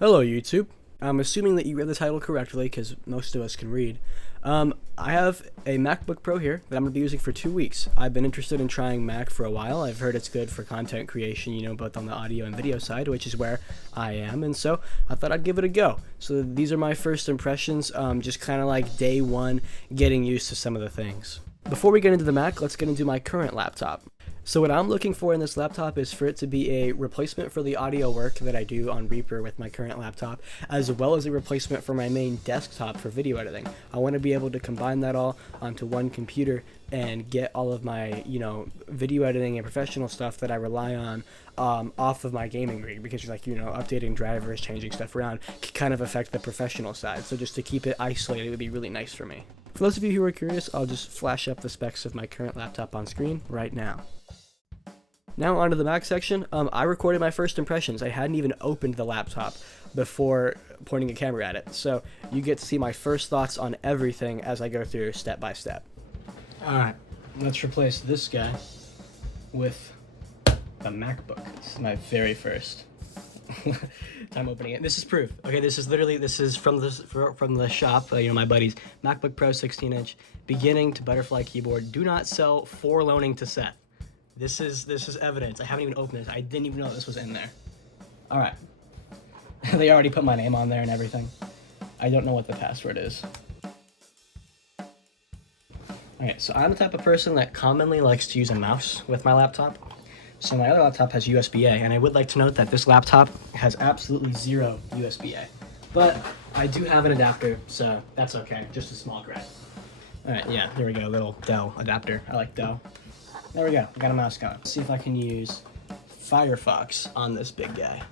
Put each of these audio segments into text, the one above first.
Hello, YouTube. I'm assuming that you read the title correctly because most of us can read. I have a MacBook Pro here that I'm going to be using for 2 weeks. I've been interested in trying Mac for a while. I've heard it's good for content creation, both on the audio and video side, which is where I am, and so I thought I'd give it a go. So these are my first impressions, just kind of like day one, getting used to some of the things. Before we get into the Mac, let's get into my current laptop. So what I'm looking for in this laptop is for it to be a replacement for the audio work that I do on Reaper with my current laptop, as well as a replacement for my main desktop for video editing. I want to be able to combine that all onto one computer and get all of my, video editing and professional stuff that I rely on off of my gaming rig, because updating drivers, changing stuff around can kind of affect the professional side. So just to keep it isolated would be really nice for me. For those of you who are curious, I'll just flash up the specs of my current laptop on screen right now. Now onto the Mac section. I recorded my first impressions. I hadn't even opened the laptop before pointing a camera at it. So you get to see my first thoughts on everything as I go through step by step. Alright, let's replace this guy with a MacBook. This is my very first time opening it. This is proof. Okay, this is from the shop, my buddies. MacBook Pro 16-inch, beginning to butterfly keyboard. Do not sell for loaning to Seth. This is evidence. I haven't even opened this. I didn't even know this was in there. All right. They already put my name on there and everything. I don't know what the password is. Okay, so I'm the type of person that commonly likes to use a mouse with my laptop. So my other laptop has USB-A, and I would like to note that this laptop has absolutely zero USB-A. But I do have an adapter, so that's okay. Just a small crack. All right, yeah, here we go. Little Dell adapter. I like Dell. There we go, got a mouse going. Let's see if I can use Firefox on this big guy.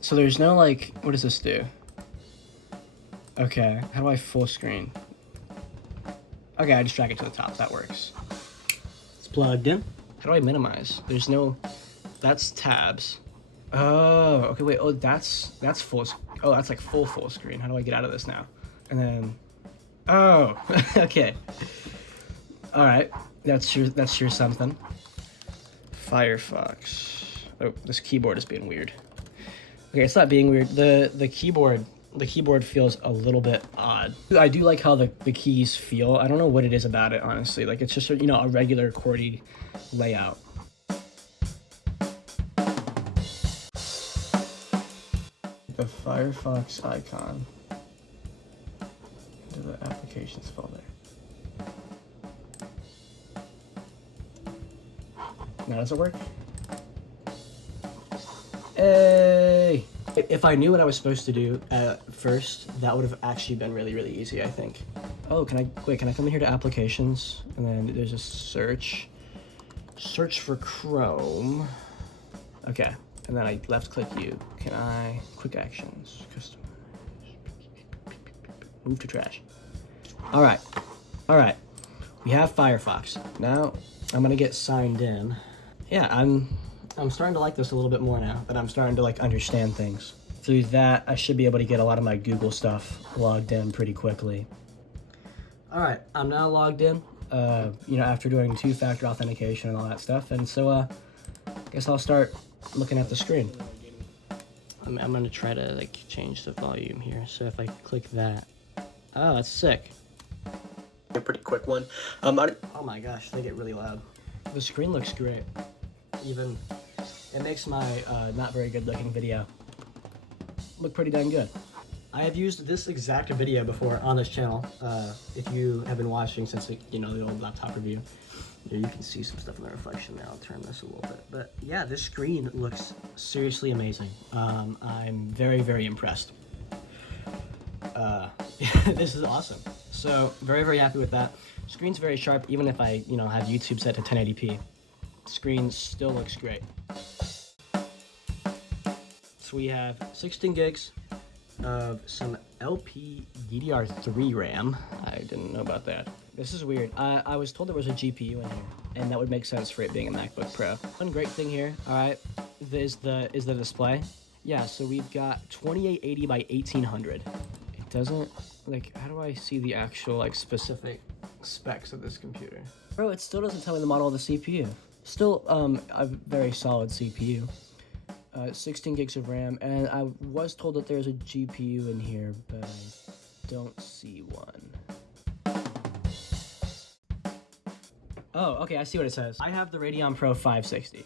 So there's no what does this do? Okay, how do I full screen? Okay, I just drag it to the top, that works. It's plugged in. How do I minimize? That's tabs. Oh, okay, wait, that's full, that's like full screen. How do I get out of this now? And then, oh, okay. All right. That's sure something. Firefox. Oh, this keyboard is being weird. Okay, it's not being weird. The keyboard feels a little bit odd. I do like how the keys feel. I don't know what it is about it, honestly. Like, it's just a regular QWERTY layout. The Firefox icon into the applications folder. Now does it work? Hey! If I knew what I was supposed to do at first, that would have actually been really, really easy, I think. Oh, can I come in here to applications? And then there's a search. Search for Chrome. Okay, and then I left click you. Can I, quick actions, customize, move to trash. All right. We have Firefox. Now I'm gonna get signed in. Yeah, I'm starting to like this a little bit more now that I'm starting to understand things. Through that, I should be able to get a lot of my Google stuff logged in pretty quickly. All right, I'm now logged in, after doing two-factor authentication and all that stuff. And so, I guess I'll start looking at the screen. I'm gonna try to change the volume here. So if I click that, oh, that's sick. A pretty quick one. Oh my gosh, they get really loud. The screen looks great. It makes my not very good looking video look pretty dang good. I have used this exact video before on this channel. If you have been watching since the old laptop review, you can see some stuff in the reflection there. I'll turn this a little bit, but yeah, this screen looks seriously amazing. I'm very, very impressed. This is awesome. So very, very happy with that. Screen's very sharp, even if I have YouTube set to 1080p. Screen still looks great. So we have 16 gigs of some LPDDR3 RAM. I didn't know about that. This is weird. I was told there was a GPU in here, and that would make sense for it being a MacBook Pro. One great thing here, all right, is the display. Yeah, so we've got 2880 by 1800. It doesn't, how do I see the actual, specific specs of this computer? Bro, it still doesn't tell me the model of the CPU. Still, a very solid CPU. 16 gigs of RAM, and I was told that there's a GPU in here, but I don't see one. Oh, okay, I see what it says. I have the Radeon Pro 560,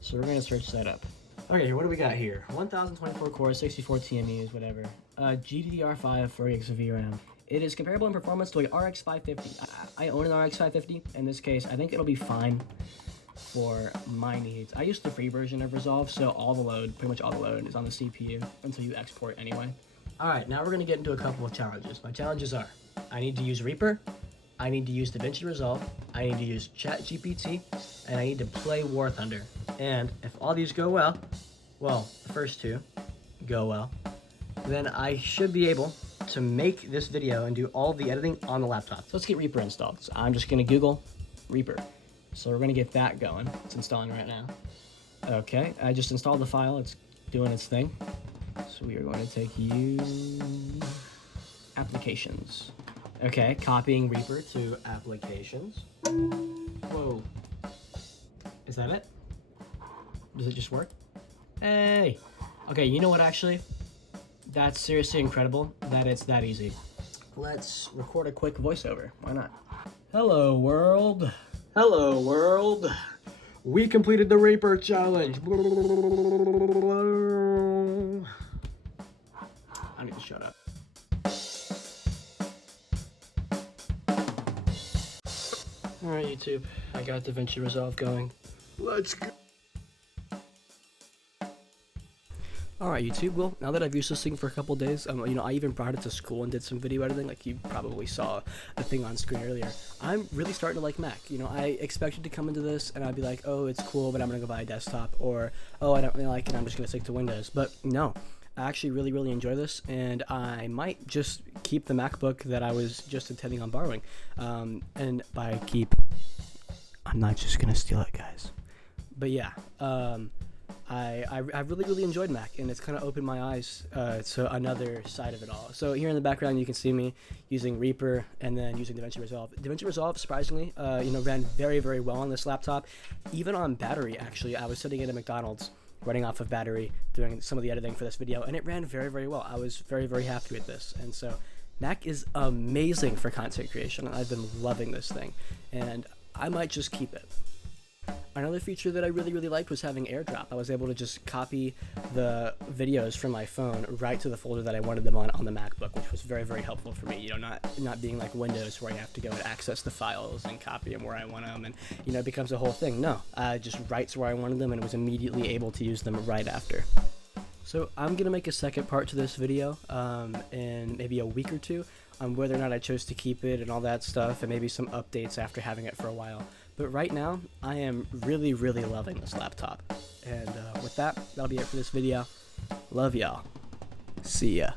so we're gonna search that up. Okay, what do we got here? 1024 cores, 64 TMUs, whatever. GDDR5, 4 gigs of VRAM. It is comparable in performance to a RX 550. I own an RX 550. In this case, I think it'll be fine for my needs. I use the free version of Resolve, so all the load, pretty much all the load, is on the CPU until you export anyway. All right, now we're gonna get into a couple of challenges. My challenges are, I need to use Reaper, I need to use DaVinci Resolve, I need to use ChatGPT, and I need to play War Thunder. And if all these go well, the first two go well, then I should be able to make this video and do all the editing on the laptop. So let's get Reaper installed. So I'm just gonna Google Reaper. So we're gonna get that going. It's installing right now. Okay, I just installed the file. It's doing its thing. So we are going to take applications. Okay, copying Reaper to applications. Whoa. Is that it? Does it just work? Hey! Okay, you know what actually? That's seriously incredible that it's that easy. Let's record a quick voiceover. Why not? Hello, world. Hello, world. We completed the Reaper challenge. I need to shut up. Alright, YouTube. I got DaVinci Resolve going. Let's go. Alright, YouTube. Well, now that I've used this thing for a couple days, I even brought it to school and did some video editing, like you probably saw a thing on screen earlier. I'm really starting to like Mac. I expected to come into this and I'd be like, oh, it's cool, but I'm gonna go buy a desktop, or oh, I don't really like it, I'm just gonna stick to Windows. But no, I actually really enjoy this, and I might just keep the MacBook that I was just intending on borrowing. And by keep, I'm not just gonna steal it, guys. But yeah, I really enjoyed Mac, and it's kind of opened my eyes to another side of it all. So here in the background, you can see me using Reaper and then using DaVinci Resolve. DaVinci Resolve, surprisingly, ran very well on this laptop, even on battery. Actually, I was sitting in a McDonald's, running off of battery, doing some of the editing for this video, and it ran very well. I was very happy with this, and so Mac is amazing for content creation. I've been loving this thing, and I might just keep it. Another feature that I really liked was having AirDrop. I was able to just copy the videos from my phone right to the folder that I wanted them on the MacBook, which was very helpful for me. Not being like Windows where I have to go and access the files and copy them where I want them, and it becomes a whole thing. No, just right to where I wanted them, and was immediately able to use them right after. So I'm gonna make a second part to this video in maybe a week or two on whether or not I chose to keep it and all that stuff, and maybe some updates after having it for a while. But right now, I am really loving this laptop. And with that, that'll be it for this video. Love y'all. See ya.